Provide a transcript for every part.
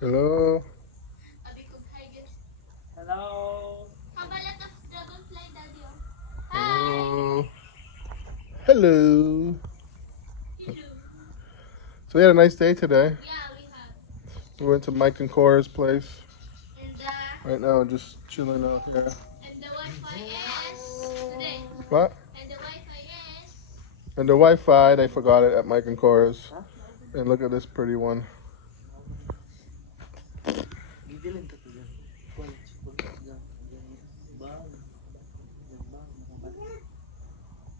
Hello. Hello. Hello. Hello. So we had a nice day today. We went to Mike and Cora's place. Right now, just chilling out here. What? And the Wi-Fi, they forgot it at Mike and Cora's. And look at this pretty one.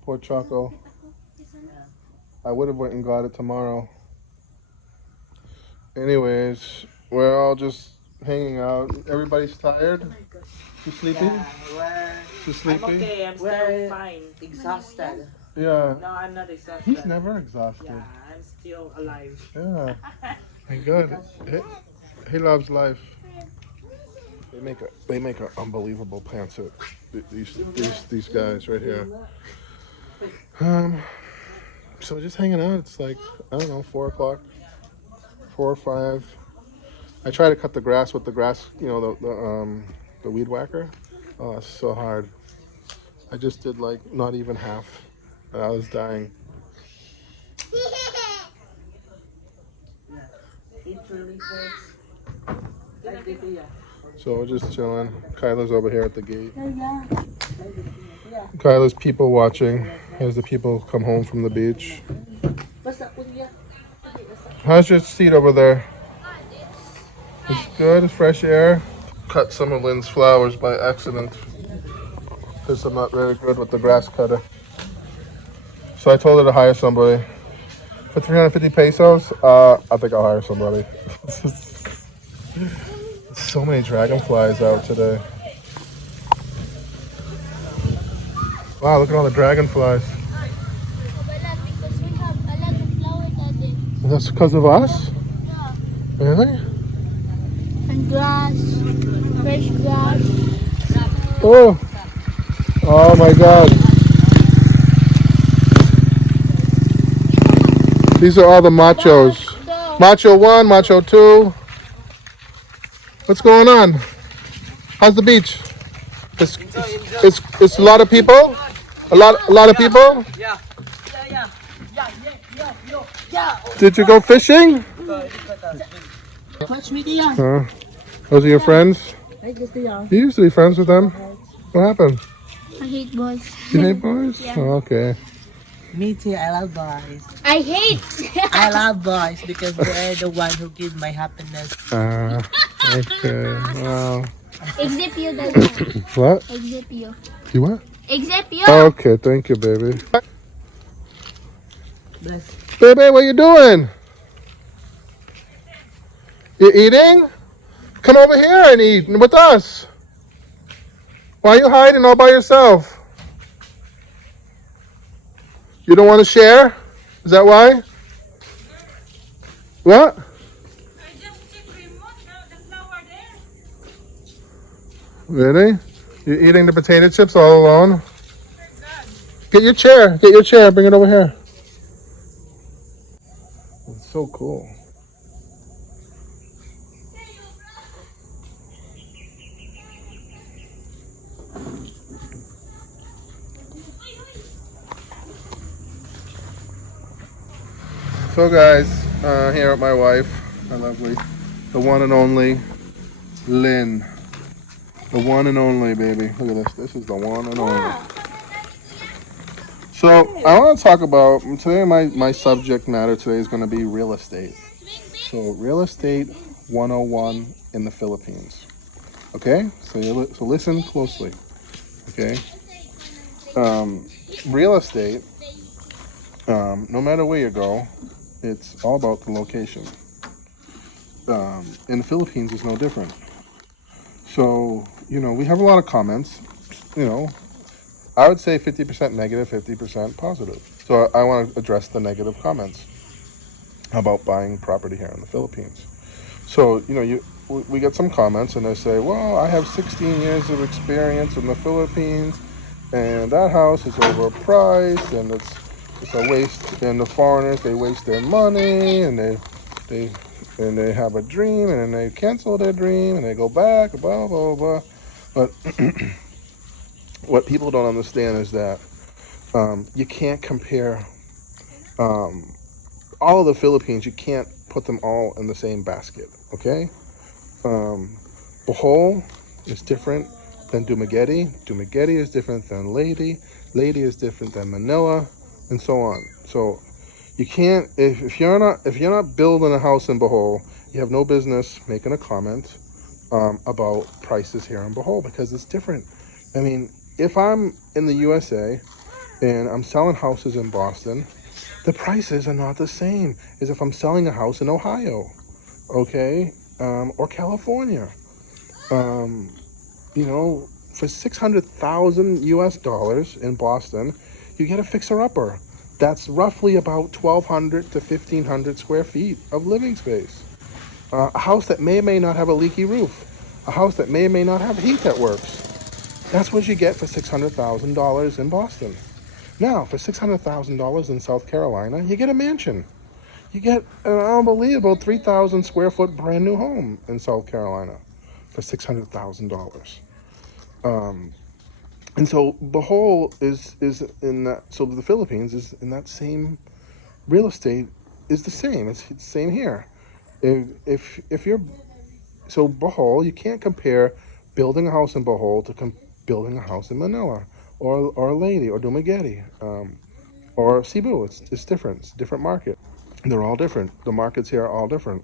Poor Choco. I would have went and got it tomorrow. Anyways, we're all just hanging out. Everybody's tired. You sleepy? Yeah, You I'm sleepy? okay. I'm still fine. Exhausted. Yeah. No, I'm not exhausted. He's never exhausted. Yeah, I'm still alive. Yeah. Thank God. He loves life. They make an unbelievable pantsuit. These guys right here. So just hanging out. It's like, I don't know, 4 o'clock, 4 or 5. I try to cut the grass with the grass, the weed whacker. Oh, it's so hard. I just did like not even half, and I was dying. It really hurts. Like the yeah. So we're just chilling. Kyla's over here at the gate. Yeah. Kyla's people watching as the people come home from the beach. Basta kuya. How's your seat over there? It's good, it's fresh air. Cut some of Lynn's flowers by accident because I'm not very good with the grass cutter. So I told her to hire somebody. For 350 pesos, I think I'll hire somebody. So many dragonflies out today. Wow, look at all the dragonflies. Because we have a lot of flowers today. That's because of us? Really? And grass, fresh grass. Oh! Oh my God. These are all the machos. Macho 1, Macho 2. What's going on? How's the beach? It's a lot of people? A lot of people? Yeah. Did you go fishing? Watch me diyan. Those are your friends? Ay, gusto yan. You used to be friends with them. What happened? I hate boys. You hate boys? Yeah. Oh, okay. Me too, I love boys. I hate. I love boys because they're the one who give my happiness. Okay. Wow. Except you, Dad. What? Except you. You what? Except you. Okay, thank you, baby. Bless. Baby, what you doing? You eating? Come over here and eat with us. Why are you hiding all by yourself? You don't want to share? Is that why? What? Really? You're eating the potato chips all alone? Get your chair. Get your chair. Bring it over here. It's so cool. So guys, here with my wife, my lovely, the one and only Lynn. The one and only, baby. Look at this. This is the one and only. So I want to talk about today. My subject matter today is going to be real estate. So real estate 101 in the Philippines. Okay, so listen closely. Okay, real estate. No matter where you go, it's all about the location. In the Philippines, it's no different. So we have a lot of comments. I would say 50% negative, 50% positive. So I want to address the negative comments about buying property here in the Philippines. So, we get some comments and they say, well, I have 16 years of experience in the Philippines and that house is overpriced and it's a waste. And the foreigners, they waste their money and they and they have a dream, and then they cancel their dream, and they go back, blah, blah, blah. But what people don't understand is that you can't compare all of the Philippines. You can't put them all in the same basket, okay? Bohol is different than Dumaguete. Dumaguete is different than Leyte. Leyte is different than Manila, and so on. So you can't, if you're not building a house in Bohol, you have no business making a comment about prices here in Bohol, because it's different. I mean, if I'm in the USA and I'm selling houses in Boston, the prices are not the same as if I'm selling a house in Ohio, okay, or California. You know, for $600,000 US in Boston, you get a fixer-upper. That's roughly about 1,200 to 1,500 square feet of living space. A house that may or may not have a leaky roof. A house that may or may not have heat that works. That's what you get for $600,000 in Boston. Now, for $600,000 in South Carolina, you get a mansion. You get an unbelievable 3,000 square foot brand new home in South Carolina for $600,000. And so Bohol is in that. So the Philippines is in that same. Real estate is the same. It's the same here. If you're so Bohol, you can't compare building a house in Bohol to building a house in Manila or Leyte or Dumaguete or Cebu. It's different. It's a different market. They're all different. The markets here are all different.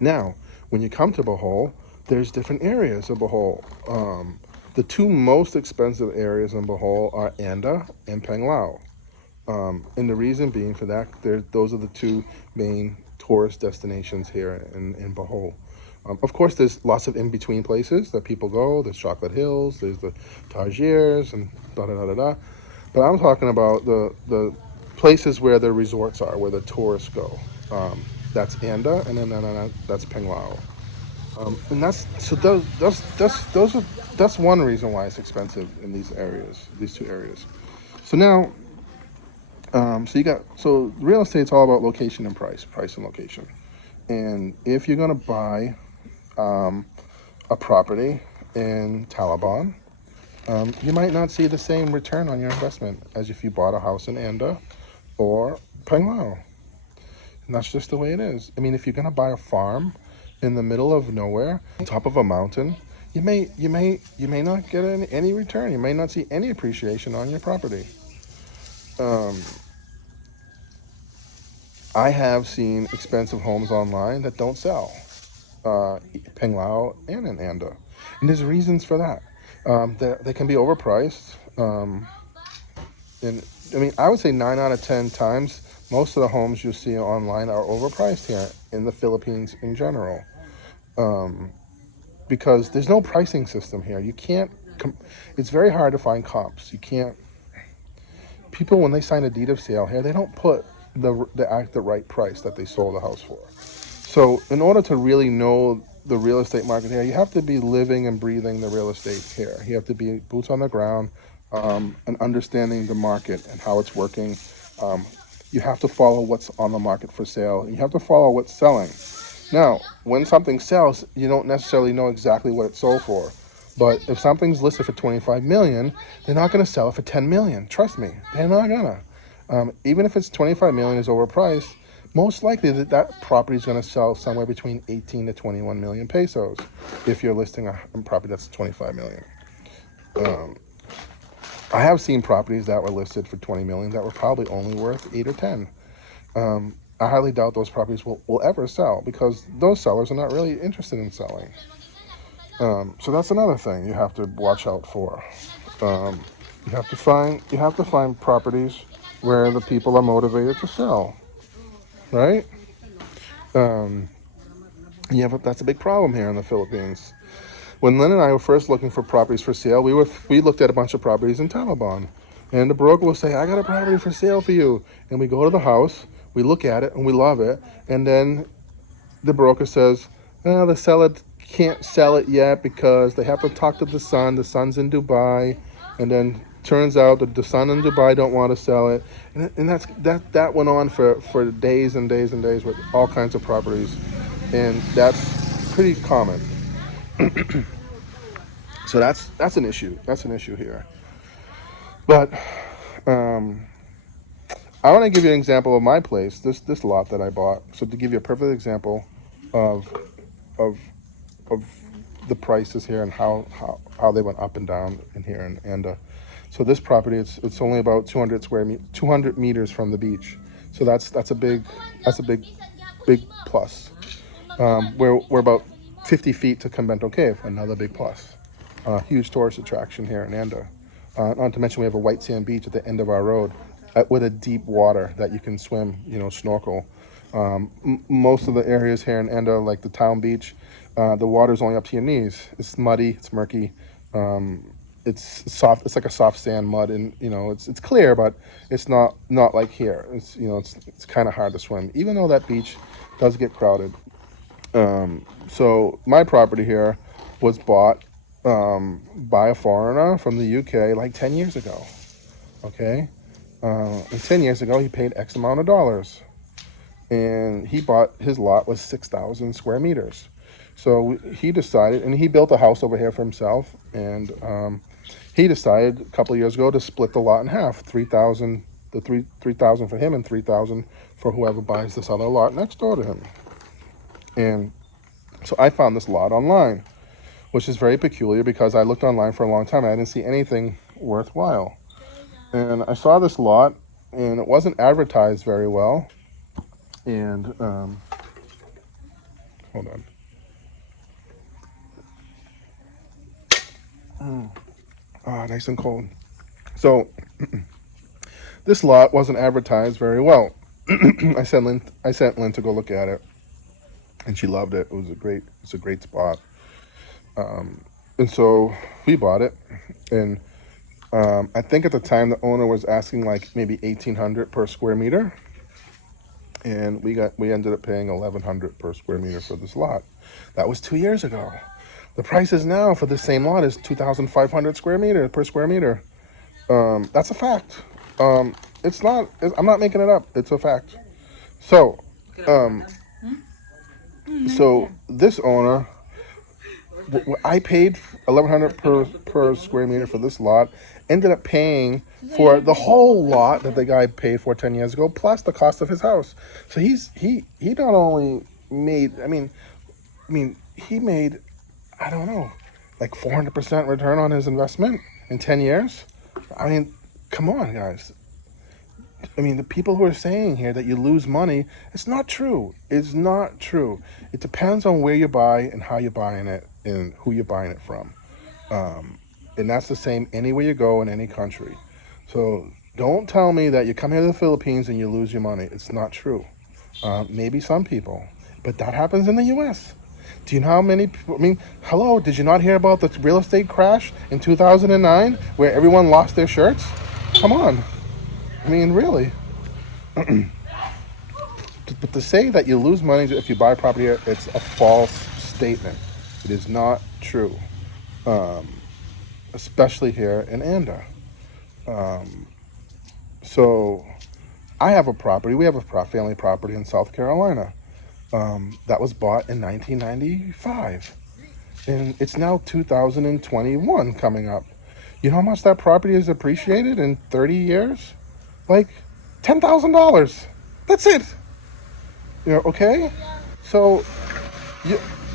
Now, when you come to Bohol, there's different areas of Bohol. The two most expensive areas in Bohol are Anda and Panglao. And the reason being for that, those are the two main tourist destinations here in Bohol. Of course, there's lots of in-between places that people go. There's Chocolate Hills, there's the Targiers, and da-da-da-da-da. But I'm talking about the places where the resorts are, where the tourists go. That's Anda, and then that's Panglao. And that's one reason why it's expensive in these areas, these two areas. So now, so real estate's all about location and price and location. And if you're gonna buy a property in Talabon, you might not see the same return on your investment as if you bought a house in Anda or Panglao. And that's just the way it is. I mean, if you're gonna buy a farm in the middle of nowhere, on top of a mountain, you may not get any return. You may not see any appreciation on your property. I have seen expensive homes online that don't sell, Panglao and in Anda, and there's reasons for that. They can be overpriced, and I mean, I would say 9 out of 10 times, most of the homes you see online are overpriced here in the Philippines in general. Because there's no pricing system here. You can't, it's very hard to find comps. You can't, people when they sign a deed of sale here, they don't put the right price that they sold the house for. So in order to really know the real estate market here, you have to be living and breathing the real estate here. You have to be boots on the ground, and understanding the market and how it's working. You have to follow what's on the market for sale. You have to follow what's selling. Now, when something sells, you don't necessarily know exactly what it sold for. But if something's listed for $25 million, they're not going to sell it for $10 million. Trust me, they're not gonna. Even if it's $25 million is overpriced, most likely that property is going to sell somewhere between 18 to 21 million pesos. If you're listing a property that's 25 million. I have seen properties that were listed for 20 million that were probably only worth 8 or 10. I highly doubt those properties will ever sell because those sellers are not really interested in selling. So that's another thing you have to watch out for. You have to find properties where the people are motivated to sell, right? That's a big problem here in the Philippines. When Lynn and I were first looking for properties for sale, we looked at a bunch of properties in Talabon, and the broker will say, "I got a property for sale for you," and we go to the house. We look at it and we love it, and then the broker says, the seller can't sell it yet because they have to talk to the son. The son's in Dubai, and then turns out that the son in Dubai don't want to sell it, and that went on for days and days and days with all kinds of properties, and that's pretty common. So that's an issue. That's an issue here. But I want to give you an example of my place, this lot that I bought. So to give you a perfect example of of the prices here and how they went up and down in here, and so this property, it's only about 200 meters from the beach. So that's a big plus. We're about 50 feet to Convento Cave, another big plus. Huge tourist attraction here in Anda. Not to mention we have a white sand beach at the end of our road with a deep water that you can swim, snorkel. Most of the areas here in Anda, like the town beach, the water's only up to your knees. It's muddy, it's murky, it's soft. It's like a soft sand mud, and it's clear, but it's not like here. It's kind of hard to swim, even though that beach does get crowded. So my property here was bought by a foreigner from the UK like 10 years ago. Okay, and 10 years ago he paid X amount of dollars, and he bought his lot was 6,000 square meters. So he decided, and he built a house over here for himself, and he decided a couple of years ago to split the lot in half, 3,000 for him and 3,000 for whoever buys this other lot next door to him. And so I found this lot online, which is very peculiar because I looked online for a long time and I didn't see anything worthwhile. And I saw this lot, and it wasn't advertised very well. And hold on. Nice and cold. So this lot wasn't advertised very well. I sent Lynn to go look at it, and she loved it. It's a great spot. And so we bought it, and I think at the time the owner was asking like maybe $1,800 per square meter, and we ended up paying $1,100 per square meter for this lot. That was 2 years ago. The prices now for the same lot is 2,500 per square meter. That's a fact. It's not. I'm not making it up. It's a fact. So, so this owner, I paid $1,100 per square meter for this lot. Ended up paying for the whole lot that the guy paid for 10 years ago, plus the cost of his house. So he not only made. I mean, he made, I don't know, like 400% return on his investment in 10 years. I mean, come on, guys. I mean, the people who are saying here that you lose money, it's not true. It's not true. It depends on where you buy and how you're buying it and who you're buying it from. And that's the same anywhere you go in any country. So don't tell me that you come here to the Philippines and you lose your money. It's not true. Maybe some people, but that happens in the U.S. Do you know how many people, hello, did you not hear about the real estate crash in 2009 where everyone lost their shirts? Come on. Really. But to say that you lose money if you buy property here, it's a false statement. It is not true. Especially here in Anda. So I have a property, we have a family property in South Carolina. That was bought in 1995, and it's now 2021 coming up. You know how much that property has appreciated in 30 years? Like $10,000. That's it. Okay? So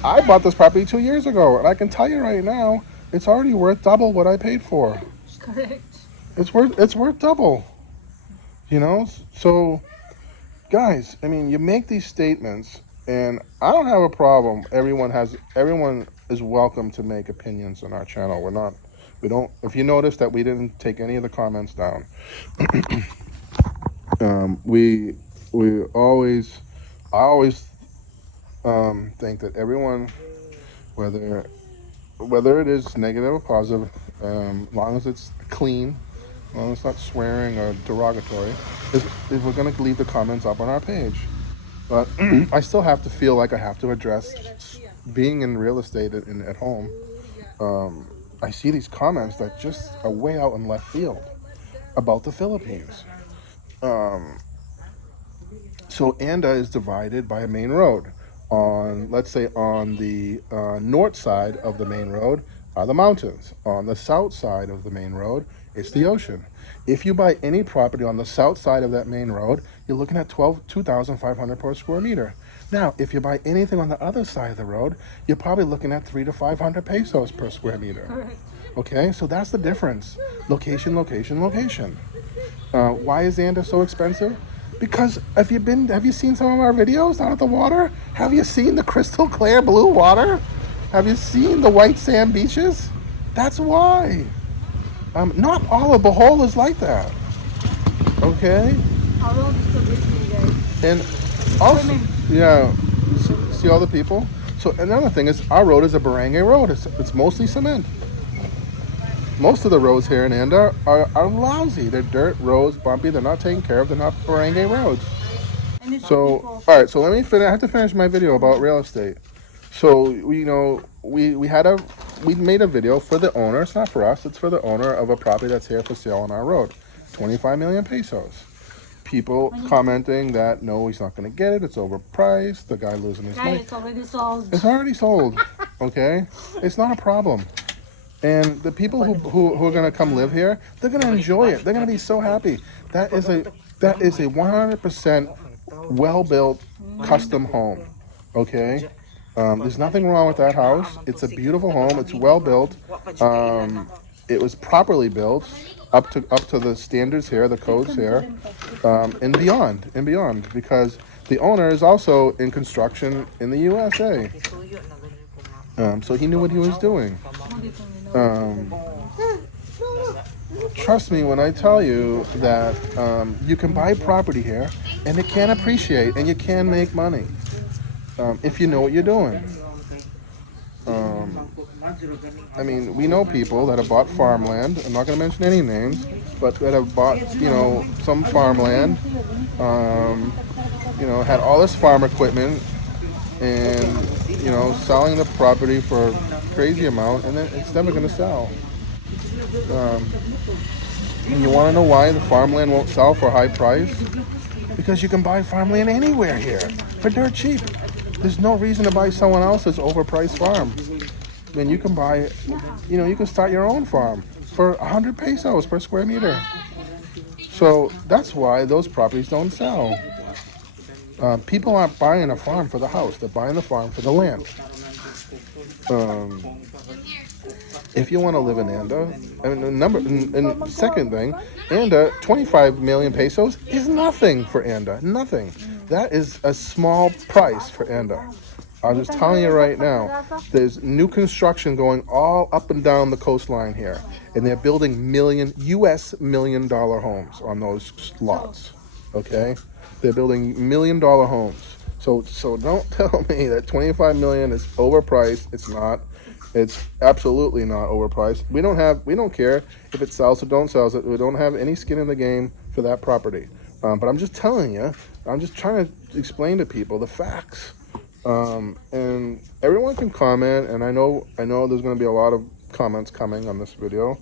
I bought this property 2 years ago, and I can tell you right now, it's already worth double what I paid for. Correct. It's worth double. So guys, you make these statements, and I don't have a problem. Everyone is welcome to make opinions on our channel. We don't. If you notice that we didn't take any of the comments down, I always think that everyone, whether it is negative or positive, as long as it's clean, as long as it's not swearing or derogatory, if we're going to leave the comments up on our page. But I still have to feel like I have to address being in real estate at home. I see these comments that just are way out in left field about the Philippines. So Anda is divided by a main road. On, let's say, on the north side of the main road are the mountains. On the south side of the main road, it's the ocean. If you buy any property on the south side of that main road, you're looking at 2,500 per square meter. Now, if you buy anything on the other side of the road, you're probably looking at 300 to 500 pesos per square meter. Okay, so that's the difference. Location, location, location. Why is Anda so expensive? Because have you seen some of our videos out at the water? Have you seen the crystal clear blue water? Have you seen the white sand beaches? That's why. Not all of Bohol is like that. Okay? Our road is so busy, guys. And also, yeah, see all the people? So another thing is our road is a barangay road. It's mostly cement. Most of the roads here in Anda are lousy. They're dirt roads, bumpy. They're not taken care of. They're not barangay roads. And it's So, people. all right. So let me finish. I have to finish my video about real estate. So we made a video for the owner. It's not for us. It's for the owner of a property that's here for sale on our road. 25 million pesos. People commenting that no, he's not going to get it. It's overpriced. The guy losing his money. Guys, it's already sold. It's already sold. Okay, it's not a problem. And the people who are going to come live here, they're going to enjoy it. They're going to be so happy. That is a 100% well-built custom home. Okay, there's nothing wrong with that house. It's a beautiful home. It's well built. It was properly built up to the standards here, the codes here, and beyond. Because the owner is also in construction in the USA. So he knew what he was doing. Trust me when I tell you that you can buy property here and it can appreciate and you can make money if you know what you're doing. I mean, we know people that have bought farmland. I'm not going to mention any names, but that have bought, some farmland, had all this farm equipment and, selling the property for a crazy amount, and then it's never going to sell. And you want to know why the farmland won't sell for a high price? Because you can buy farmland anywhere here for dirt cheap. There's no reason to buy someone else's overpriced farm. Then you can buy, you can start your own farm for 100 pesos per square meter. So that's why those properties don't sell. People aren't buying a farm for the house. They're buying the farm for the land. If you want to live in Anda, and second thing, Anda, 25 million pesos is nothing for Anda. Nothing. That is a small price for Anda. I'm just telling you right now, there's new construction going all up and down the coastline here, and they're building US $1 million homes on those lots. Okay, they're building $1 million homes. So don't tell me that 25 million is overpriced. It's not. It's absolutely not overpriced. We don't care if it sells or don't sell. We don't have any skin in the game for that property. But I'm just telling you. I'm just trying to explain to people the facts. And everyone can comment, and I know there's going to be a lot of comments coming on this video,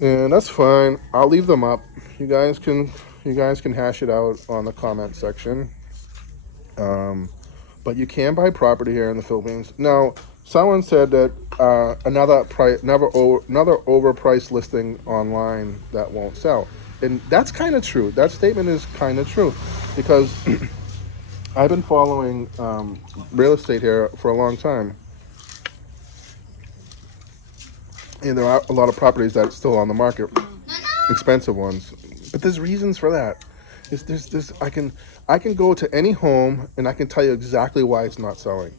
and that's fine. I'll leave them up. You guys can hash it out on the comment section. But you can buy property here in the Philippines. Now, someone said that another overpriced listing online that won't sell, and that's kind of true. That statement is kind of true, because I've been following real estate here for a long time, and there are a lot of properties that are still on the market, expensive ones. But there's reasons for that. I can go to any home and I can tell you exactly why it's not selling.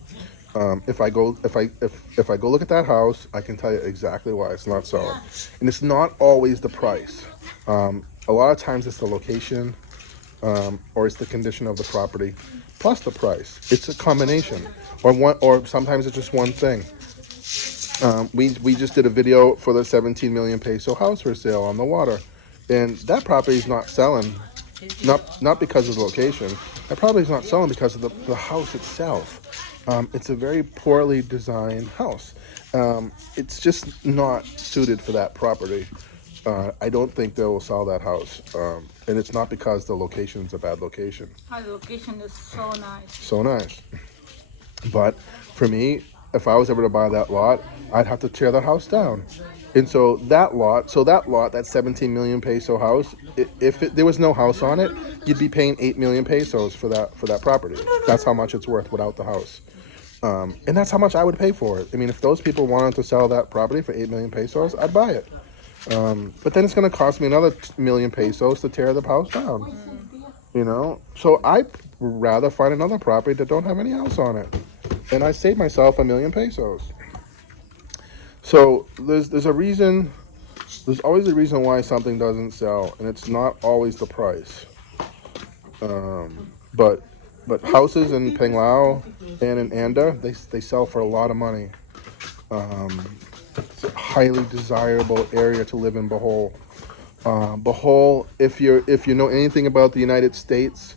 If I go look at that house, I can tell you exactly why it's not selling, and it's not always the price. A lot of times it's the location, or it's the condition of the property, plus the price. It's a combination, or sometimes it's just one thing. We just did a video for the 17 million peso house for sale on the water, and that property is not selling, not because of the location. That property is not selling because of the house itself. It's a very poorly designed house. It's just not suited for that property. I don't think they will sell that house, and it's not because the location's a bad location. Our location is so nice. So nice. But for me, if I was ever to buy that lot, I'd have to tear that house down. And so that lot, that 17 million peso house, there was no house on it, you'd be paying 8 million pesos for that property. That's how much it's worth without the house. And that's how much I would pay for it. I mean, if those people wanted to sell that property for 8 million pesos, I'd buy it. But then it's going to cost me another million pesos to tear the house down. You know, so I'd rather find another property that don't have any house on it, and I save myself 1 million pesos. So there's a reason. There's always a reason why something doesn't sell, and it's not always the price. But houses in Panglao and in Anda, they sell for a lot of money. It's a highly desirable area to live in Bohol. Bohol, if you know anything about the United States,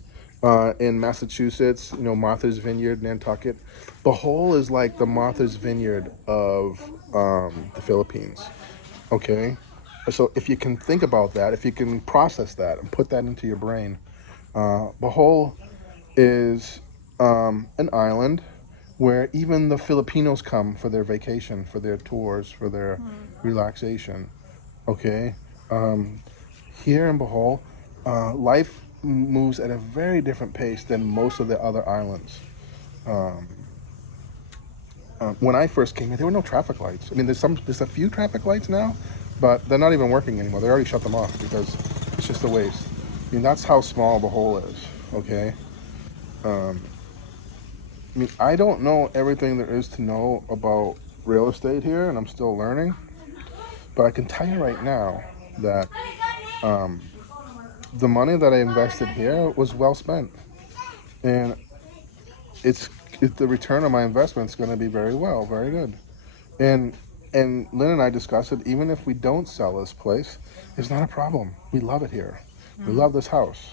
in Massachusetts, you know, Martha's Vineyard, Nantucket, Bohol is like the Martha's Vineyard of the Philippines. Okay, so if you can think about that, if you can process that and put that into your brain, Bohol is an island where even the Filipinos come for their vacation, for their tours, for their relaxation. Okay. Here in Bohol, life moves at a very different pace than most of the other islands. When I first came here, there were no traffic lights. I mean, there's a few traffic lights now, but they're not even working anymore. They already shut them off because it's just a waste. I mean, that's how small Bohol is. Okay. I mean, I don't know everything there is to know about real estate here, and I'm still learning. But I can tell you right now that the money that I invested here was well spent, and the return on my investment is going to be very good. And Lynn and I discussed it. Even if we don't sell this place, it's not a problem. We love it here. We love this house.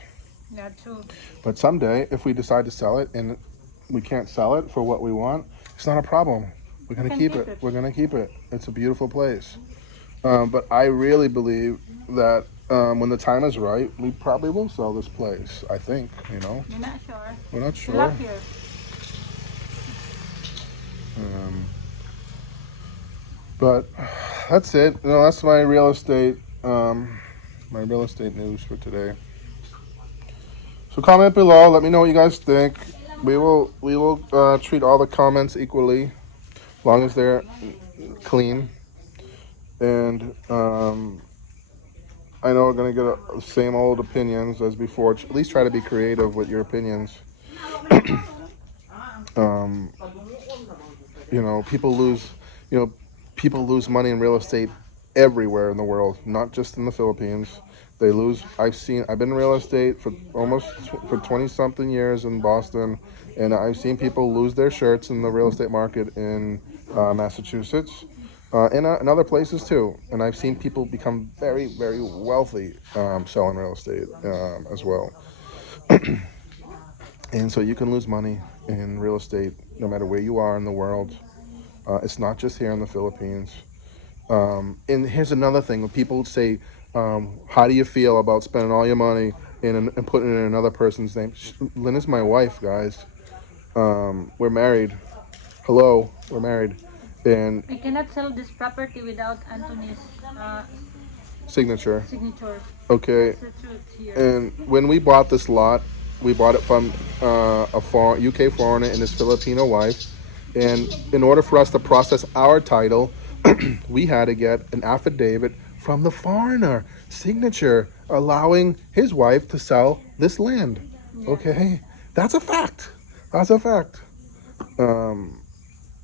Yeah, true. But someday, if we decide to sell it and we can't sell it for what we want, it's not a problem. We're going to keep it. We're going to keep it. It's a beautiful place. But I really believe that when the time is right, we probably will sell this place. I think, you know. You're not sure? We're not We sure. love here. But that's it. You know, that's my real estate news for today. So comment below. Let me know what you guys think. We will treat all the comments equally, as long as they're clean. And I know we're gonna get the same old opinions as before. At least try to be creative with your opinions. You know, people lose money in real estate everywhere in the world, not just in the Philippines. They lose. I've been in real estate for 20 something years in Boston, and I've seen people lose their shirts in the real estate market in Massachusetts, and other places too. And I've seen people become very, very wealthy selling real estate as well. And so you can lose money in real estate no matter where you are in the world. It's not just here in the Philippines. And here's another thing: when people say, "How do you feel about spending all your money and putting it in another person's name?" Lynn is my wife, guys. We're married. Hello, we're married, and We cannot sell this property without Anthony's signature. signature. Okay. That's the truth here. And when we bought this lot, we bought it from a UK foreigner and his Filipino wife. And in order for us to process our title, we had to get an affidavit from the foreigner signature allowing his wife to sell this land. Okay, that's a fact. That's a fact.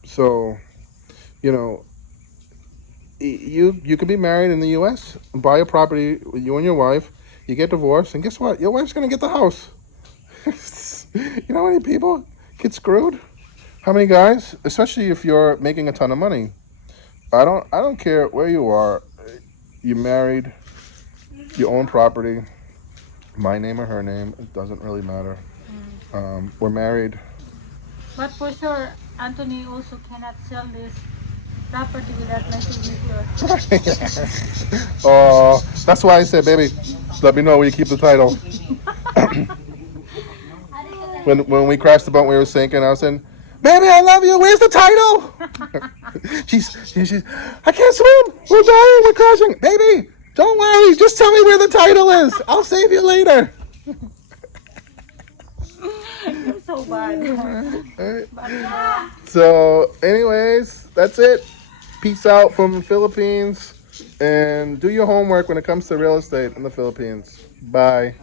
So, you know, you could be married in the U.S., buy a property with you and your wife, you get divorced, and guess what? Your wife's gonna get the house. You know how many people get screwed? How many guys? Especially if you're making a ton of money. I don't care where you are. You're married. You own property. My name or her name. It doesn't really matter. We're married. But for sure, Anthony also cannot sell this property without my signature. Oh, that's why I said, baby, let me know where you keep the title. when we crashed the boat, we were sinking. I was saying, baby, I love you. Where's the title? she's, I can't swim. We're dying. We're crashing. Baby, don't worry. Just tell me where the title is. I'll save you later. I'm so bad. Alright. So, anyways, that's it. Peace out from the Philippines. And do your homework when it comes to real estate in the Philippines. Bye.